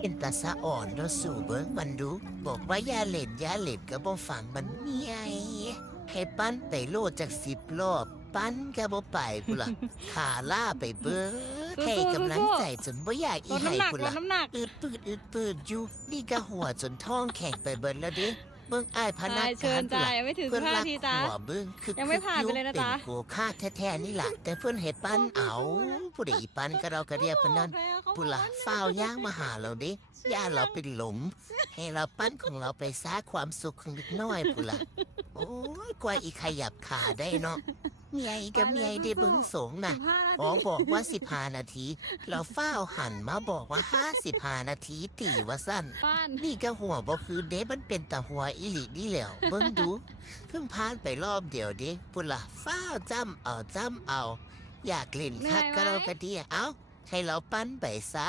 เป็นตาสะอ่อนเราสู่เบิ้งมันดูบอกว่าอย่าเล่นก็บ่ฟังมันเมียให้ปั้นไปโลดจาก10 รอบปั้นก็บ่ไปพุล่ะขาล่าไปเบิ้งให้กำลังใจจนบ่อยากอี ลด ให้ น้ำหนัก พุ ลด ล่ะ น้ำหนัก อืดปืดอยู่นี่ก็หัวจนท้องแข็งไปเบิ้งแล้วเด้เบิ้งอ้ายพนัก เชิ งาน ญ พุ จ้า ล่ะ ยังไม่ถึง เพื่อน 15 รั นาทีจ้า หัวเบิ้งคือ ยังไม่ผ่านไปเลยนะจ๊ะ เป็นโกค่าแท้ๆนี่ล่ะแต่เพื่อนให้ปั้นเอาผู้ใดอีปั้นก็เราก็เรียกเพิ่นนั้น ปุละฝ้าวย่างมาหาเราดิย่าเราเป็นหลุม ให้เราปั้นของเราไปสร้างความสุขของเล็กน้อยปุละโอ้ยกว่าอีขยับขาได้เนาะเมียอีกับเมียได้เบิ้งสงนะอ๋อบอกว่า15 นาทีเราฝ้าวหันมาบอกว่า55 นาทีตีว่าสั้น ป้าน นี่ก็หัวบ่คือเด้มันเป็นตาหัวอีหลีนี่แหล้วเบิ่งดู เพิ่งผ่านไปรอบเดียวเด้ปุละฝ้าวจ้ำเอาอยากเล่นคักก็เราก็ดีเอ้าให้เราปั้นไปซะ